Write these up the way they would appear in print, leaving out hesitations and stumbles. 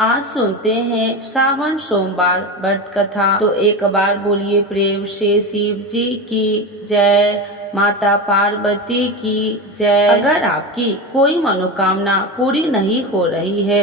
आज सुनते हैं श्रावण सोमवार व्रत कथा। तो एक बार बोलिए प्रेम से शिव जी की जय, माता पार्वती की जय। अगर आपकी कोई मनोकामना पूरी नहीं हो रही है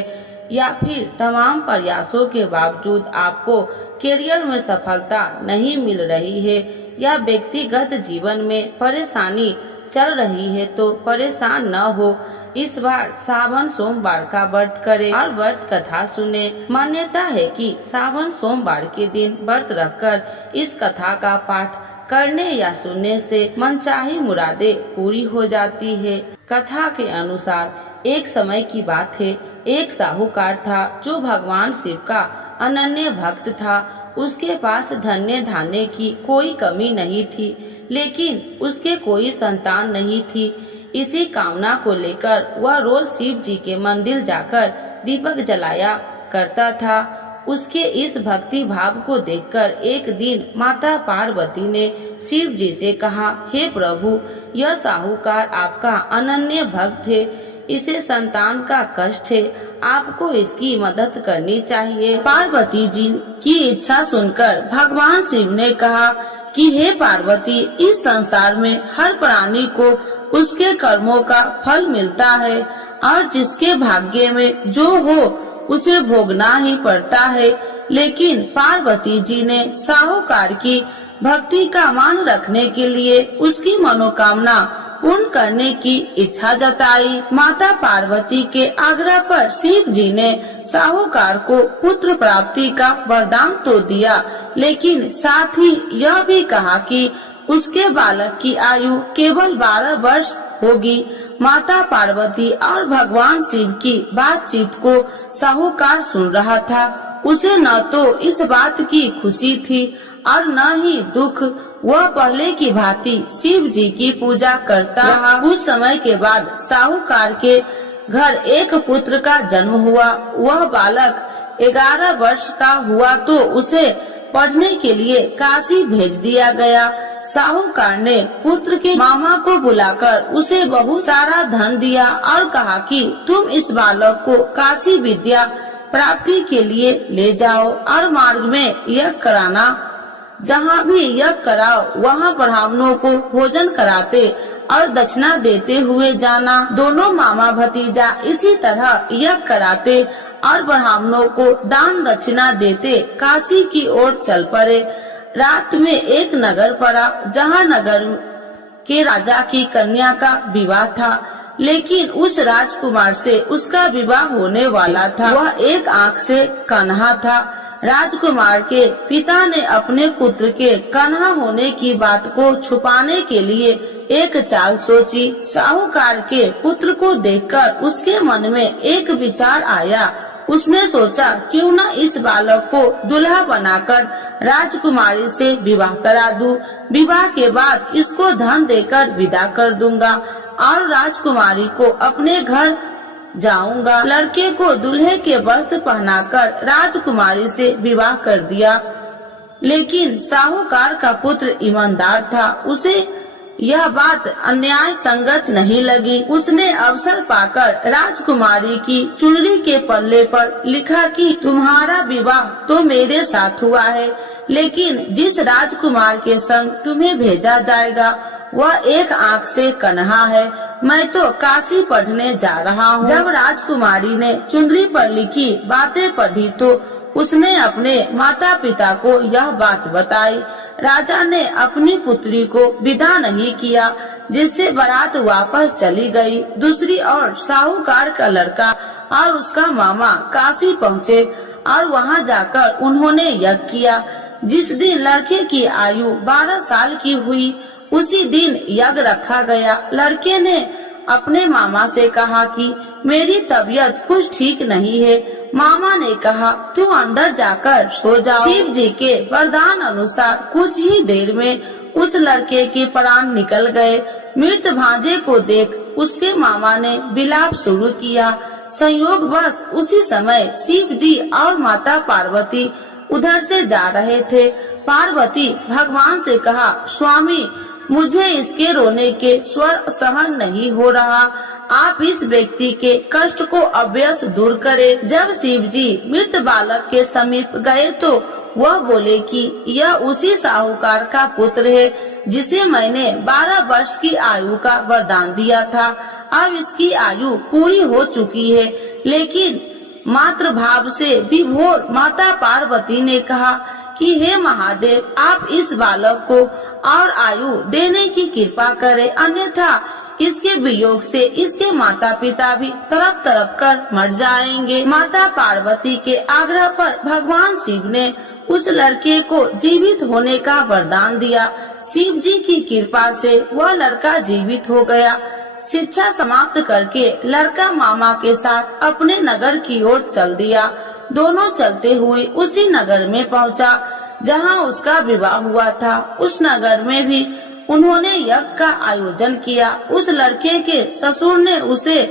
या फिर तमाम प्रयासों के बावजूद आपको करियर में सफलता नहीं मिल रही है या व्यक्तिगत जीवन में परेशानी चल रही है तो परेशान न हो। इस बार सावन सोमवार का व्रत करें और व्रत कथा सुने। मान्यता है कि सावन सोमवार के दिन व्रत रखकर इस कथा का पाठ करने या सुनने से मनचाही मुरादें पूरी हो जाती है। कथा के अनुसार एक समय की बात है, एक साहूकार था जो भगवान शिव का अनन्य भक्त था। उसके पास धन्य धान्य की कोई कमी नहीं थी, लेकिन उसके कोई संतान नहीं थी। इसी कामना को लेकर वह रोज शिव जी के मंदिर जाकर दीपक जलाया करता था। उसके इस भक्ति भाव को देखकर एक दिन माता पार्वती ने शिव जी से कहा, हे प्रभु, यह साहूकार आपका अनन्य भक्त है, इसे संतान का कष्ट है, आपको इसकी मदद करनी चाहिए। पार्वती जी की इच्छा सुनकर भगवान शिव ने कहा कि हे पार्वती, इस संसार में हर प्राणी को उसके कर्मों का फल मिलता है और जिसके भाग्य में जो हो उसे भोगना ही पड़ता है। लेकिन पार्वती जी ने साहूकार की भक्ति का मान रखने के लिए उसकी मनोकामना पूर्ण करने की इच्छा जताई। माता पार्वती के आग्रह पर शिव जी ने साहूकार को पुत्र प्राप्ति का वरदान तो दिया, लेकिन साथ ही यह भी कहा कि उसके बालक की आयु केवल 12 वर्ष होगी। माता पार्वती और भगवान शिव की बातचीत को साहूकार सुन रहा था। उसे न तो इस बात की खुशी थी और न ही दुख। वह पहले की भांति शिव जी की पूजा करता रहा। कुछ समय के बाद साहूकार के घर एक पुत्र का जन्म हुआ। वह बालक 11 वर्ष का हुआ तो उसे पढ़ने के लिए काशी भेज दिया गया। साहूकार ने पुत्र के मामा को बुलाकर उसे बहुत सारा धन दिया और कहा कि तुम इस बालक को काशी विद्या प्राप्ति के लिए ले जाओ और मार्ग में यज्ञ कराना। जहाँ भी यज्ञ कराओ वहाँ ब्राह्मणों को भोजन कराते और दक्षिणा देते हुए जाना। दोनों मामा भतीजा इसी तरह यज्ञ कराते और ब्राह्मणों को दान दक्षिणा देते काशी की ओर चल पड़े। रात में एक नगर पड़ा जहाँ नगर के राजा की कन्या का विवाह था, लेकिन उस राजकुमार से उसका विवाह होने वाला था। वह एक आंख से कन्हा था। राजकुमार के पिता ने अपने पुत्र के कन्हा होने की बात को छुपाने के लिए एक चाल सोची। साहूकार के पुत्र को देखकर उसके मन में एक विचार आया। उसने सोचा, क्यों न इस बालक को दुल्हा बनाकर राजकुमारी से विवाह करा दूं। विवाह के बाद इसको धन देकर विदा कर दूंगा और राजकुमारी को अपने घर जाऊंगा। लड़के को दूल्हे के वस्त्र पहनाकर राजकुमारी से विवाह कर दिया। लेकिन साहूकार का पुत्र ईमानदार था। उसे यह बात अन्याय संगत नहीं लगी। उसने अवसर पाकर राजकुमारी की चुनरी के पल्ले पर लिखा कि तुम्हारा विवाह तो मेरे साथ हुआ है, लेकिन जिस राजकुमार के संग तुम्हें भेजा जाएगा वह एक आंख से कन्हा है। मैं तो काशी पढ़ने जा रहा हूँ। जब राजकुमारी ने चुनरी पर लिखी बातें पढ़ी तो उसने अपने माता पिता को यह बात बताई। राजा ने अपनी पुत्री को विदा नहीं किया, जिससे बारात वापस चली गई। दूसरी ओर साहूकार का लड़का और उसका मामा काशी पहुँचे और वहाँ जाकर उन्होंने यज्ञ किया। जिस दिन लड़के की आयु 12 साल की हुई उसी दिन यज्ञ रखा गया। लड़के ने अपने मामा से कहा कि मेरी तबीयत कुछ ठीक नहीं है। मामा ने कहा, तू अंदर जाकर सो जाओ। शिव जी के वरदान अनुसार कुछ ही देर में उस लड़के के प्राण निकल गए। मृत भांजे को देख उसके मामा ने विलाप शुरू किया। संयोगवश उसी समय शिव जी और माता पार्वती उधर से जा रहे थे। पार्वती भगवान से कहा, स्वामी, मुझे इसके रोने के स्वर सहन नहीं हो रहा। आप इस व्यक्ति के कष्ट को अवश्य दूर करें। जब शिव जी मृत बालक के समीप गए तो वह बोले कि यह उसी साहूकार का पुत्र है जिसे मैंने 12 वर्ष की आयु का वरदान दिया था। अब इसकी आयु पूरी हो चुकी है। लेकिन मातृ भाव से विभोर माता पार्वती ने कहा कि हे महादेव, आप इस बालक को और आयु देने की कृपा करें, अन्यथा इसके वियोग से इसके माता पिता भी तड़प तड़प कर मर जाएंगे। माता पार्वती के आग्रह पर भगवान शिव ने उस लड़के को जीवित होने का वरदान दिया। शिव जी की कृपा से वह लड़का जीवित हो गया। शिक्षा समाप्त करके लड़का मामा के साथ अपने नगर की ओर चल दिया। दोनों चलते हुए उसी नगर में पहुंचा जहां उसका विवाह हुआ था। उस नगर में भी उन्होंने यज्ञ का आयोजन किया। उस लड़के के ससुर ने उसे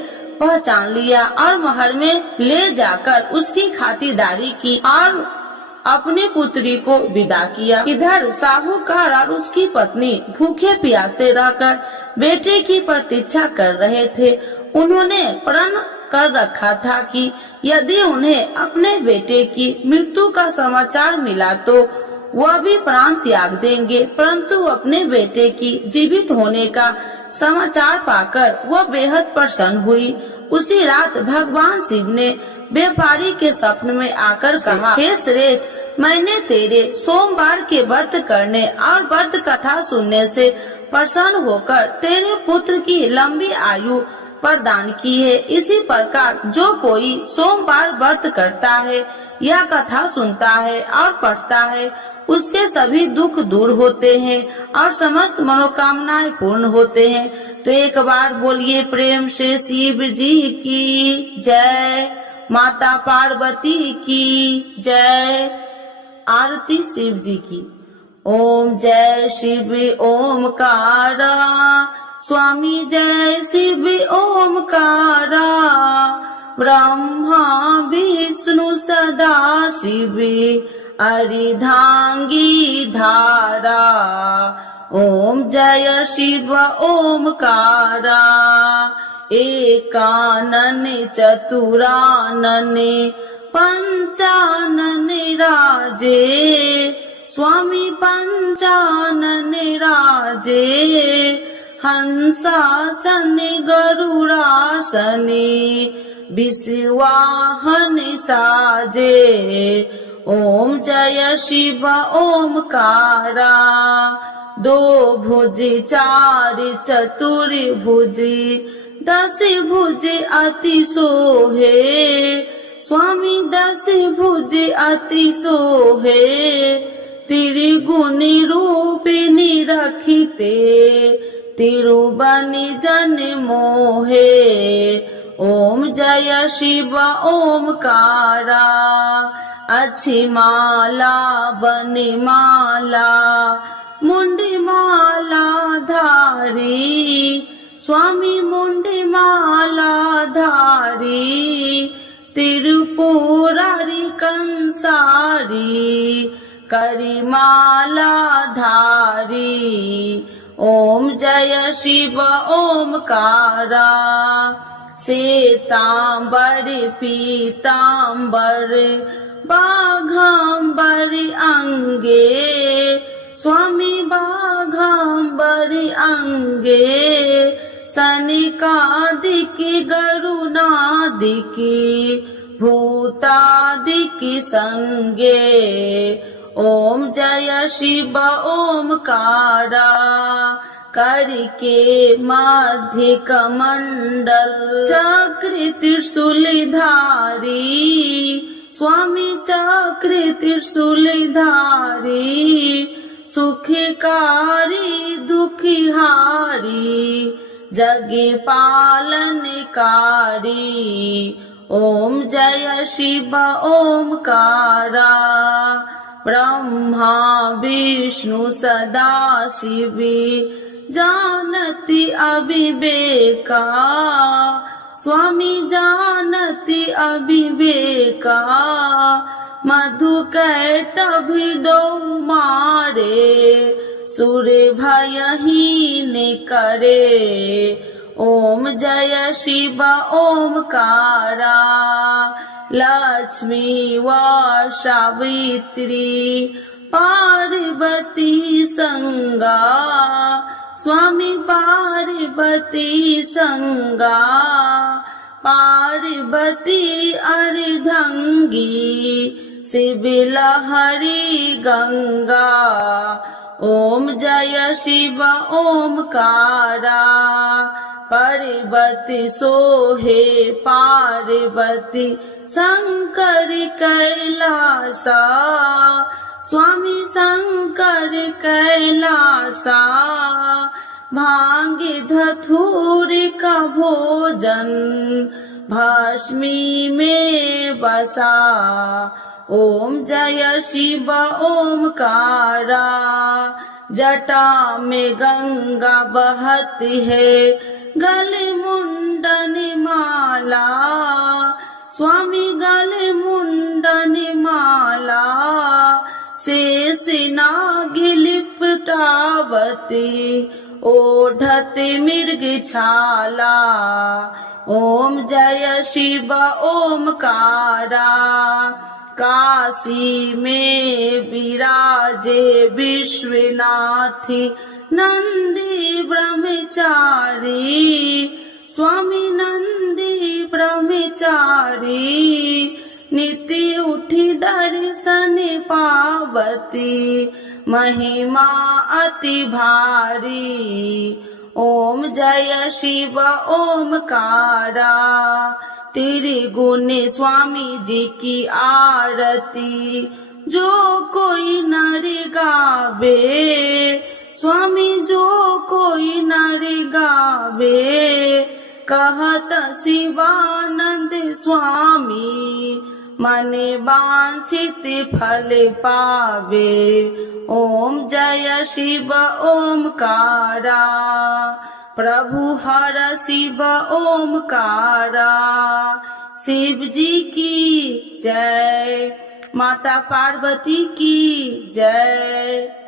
पहचान लिया और महल में ले जाकर उसकी खातिरदारी की और अपनी पुत्री को विदा किया। इधर साहूकार और उसकी पत्नी भूखे प्यासे रहकर बेटे की प्रतीक्षा कर रहे थे। उन्होंने प्रण कर रखा था कि यदि उन्हें अपने बेटे की मृत्यु का समाचार मिला तो वह भी प्राण त्याग देंगे, परंतु अपने बेटे की जीवित होने का समाचार पाकर वह बेहद प्रसन्न हुई। उसी रात भगवान शिव ने व्यापारी के स्वप्न में आकर कहा, हे श्रेष्ठ, मैंने तेरे सोमवार के व्रत करने और व्रत कथा सुनने से प्रसन्न होकर तेरे पुत्र की लंबी आयु प्रदान की है। इसी प्रकार जो कोई सोमवार व्रत करता है या कथा सुनता है और पढ़ता है, उसके सभी दुख दूर होते हैं और समस्त मनोकामनाएं पूर्ण होते हैं। तो एक बार बोलिए प्रेम से शिव जी की जय, माता पार्वती की जय। आरती शिव जी की। ओम जय शिव ओमकारा, स्वामी जय शिव ओमकारा, ब्रह्मा विष्णु सदा शिव अर्धांगी धारा। ओम जय शिव ओमकारा, एकानन चतुरानन पंचानन राजे, स्वामी पंचानन राजे, हंसासन गरुड़ासन विश्वाहन साजे। ओम जय शिव ओमकारा, दो भुज चार चतुर्भुज, 10 भुज अति सोहे, स्वामी 10 भुज अति सोहे, त्रिगुणी रूपिणी रखिते, तिरुबनि जन मोहे। ओम जय शिव ओमकारा, अच्छी माला बनि माला, मुंडी माला धारी, स्वामी मुंडी माला धारी, त्रिपुरारी कंसारी, करी माला धारी। ओम जय शिव ओमकारा, श्वेतांबर पीतांबर, बाघांबर अंगे, स्वामी बाघांबर अंगे, सनिकादिक गरुणादिक, भूतादिक संगे। ओम जय शिव ओमकारा, करके मध्य कमंडल, चक्र त्रिशूल धारी, स्वामी चक्र त्रिशूल धारी, सुखकारी दुखिहारी, जग पालनकारी। ओम जय शिव ओमकारा, ब्रह्मा विष्णु सदा शिव, जानति अविवेका, स्वामी जानति अविवेका, मधु कैटभ दो मारे, सुर भयहीन करे। ओम जय शिव ओमकारा, लक्ष्मी व सावित्री पार्वती संगा, स्वामी पार्वती संगा, पार्वती अर्धंगी, शिव लहरी गंगा। ओम जय शिव ओमकारा, पार्वती सोहे पार्वती शंकर कैलासा, स्वामी शंकर कैलासा। भांग धतूर का भोजन भस्मी में बसा। ओम जय शिव ओमकारा, जटा में गंगा बहती है, गले मुंडन माला, स्वामी गले मुंडन माला। शेष नाग लिपटावती, ओढ़त मृग छाला। ओम जय शिव ओमकारा, काशी में विराजे विश्वनाथी नंदी ब्रह्मचारी, स्वामी नंदी ब्रह्मचारी। नित्य उठी दर्शन पावती, महिमा अति भारी। ओम जय शिव ओमकारा, त्रिगुण स्वामी जी की आरती जो कोई नर गावे, स्वामी जो कोई नर गावे। कहत शिवानंद स्वामी, मन वांछित फल पावे। ओम जय शिव ओमकारा, प्रभु हर शिव ओमकारा। शिव जी की जय, माता पार्वती की जय।